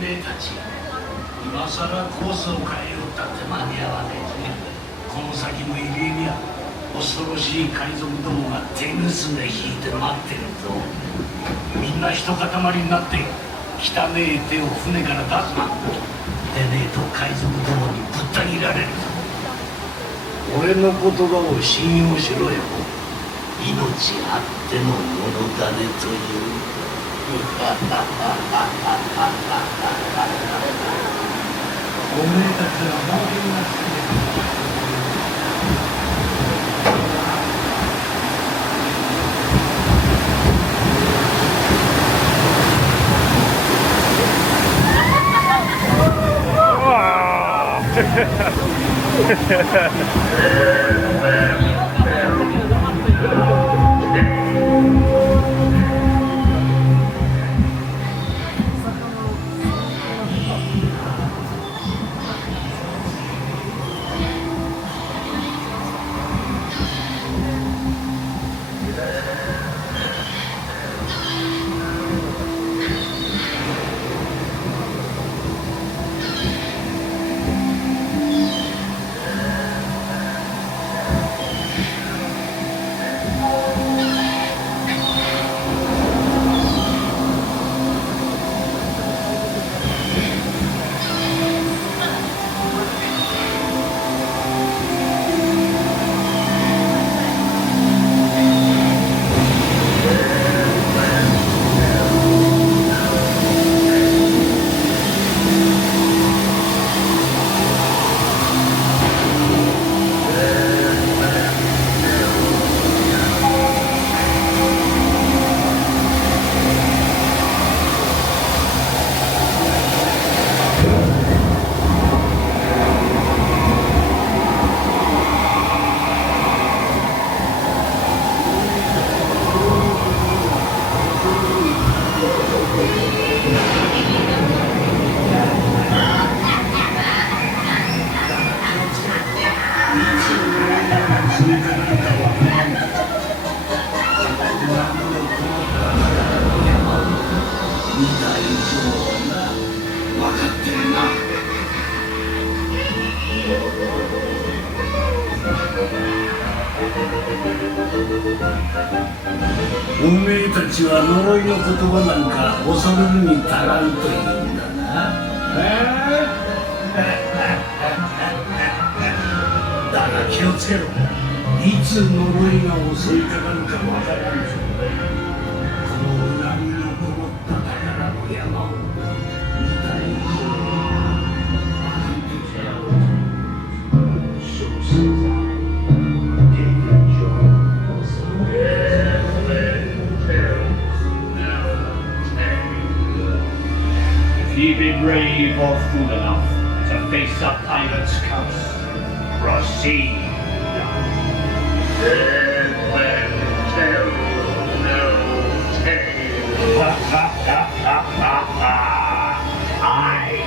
めえたち今さらコースを変えようったって間に合わねえぜ。この先の入り江には恐ろしい海賊どもが手ぐすね引いて待ってるぞ。みんな一塊になって汚え手を船から出すな。でねえと海賊どもにぶった切られるぞ。俺の言葉を信用しろよ。命あってのものだねという。おめえたちは冒険が好きで。おめえたちは呪いの言葉なんか恐れるに足らんというんだな。だが気をつけろ。いつ呪いが襲いかかるかわからんぞ。この恨みのこもった宝の山を見たいぞ。If ye be brave or fool enough to face a pirate's curse, proceed. Aye,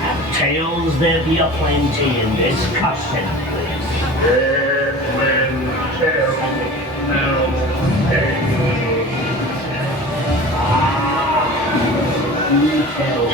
and tales there be aplenty in this cursed place. You tell.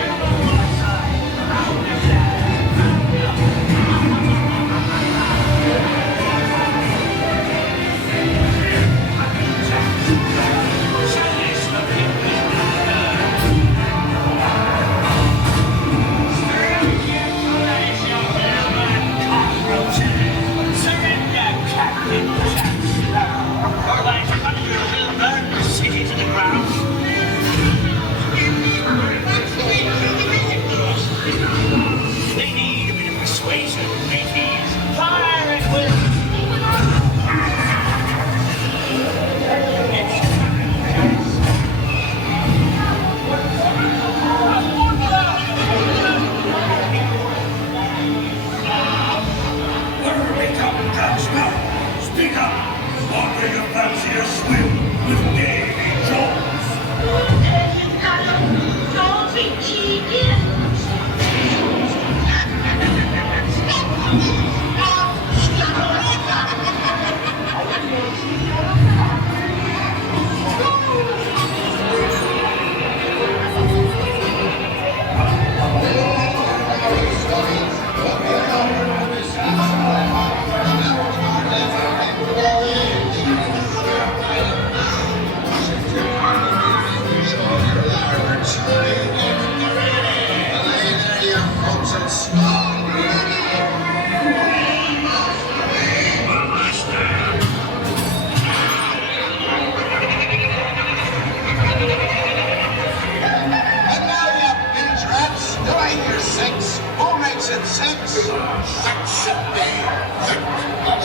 What's it sense? That should be.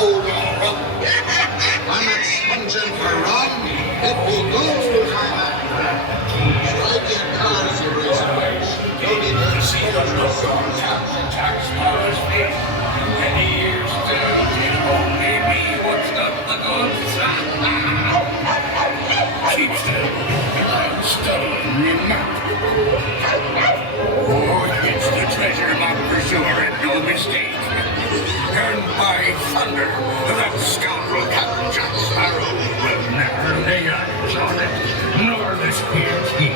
Oh, I'm not sponging for rum. It be gold I'm after. Striking colors, you reasoners. No need to see the results. Tax Mara's face. Many years down, it only me what's got the goods. Keeps them. I'm studying your map. Oh, it's the treasure map for sure, and no mistake. And by thunder, that scoundrel Captain Jack Sparrow will never lay eyes on it, nor the spears he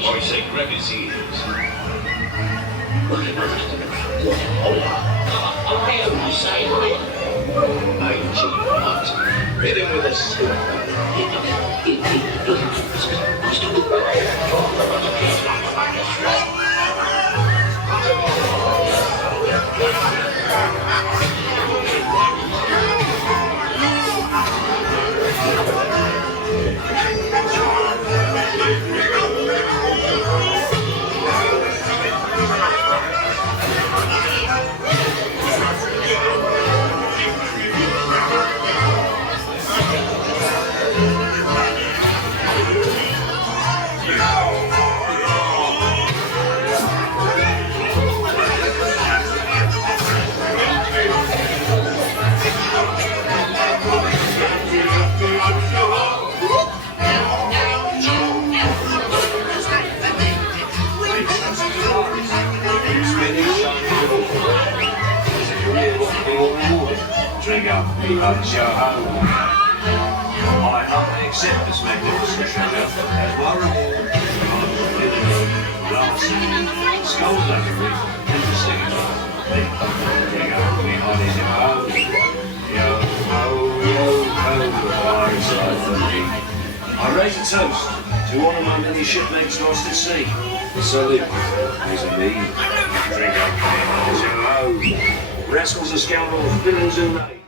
I say grab his ears. I only say I what? Hit him with a stick. Drink up, lunch your home. I humbly accept this magnificent treasure as my reward for my fidelity, glass, skulls like a reef, and the signature. Drink up, me honey, your home. Yo, fire inside the me. I raise a toast to all of my many shipmates lost at sea. Salute, mes amis. Drink up, me honey, your home. Rascals and scoundrels, villains who may.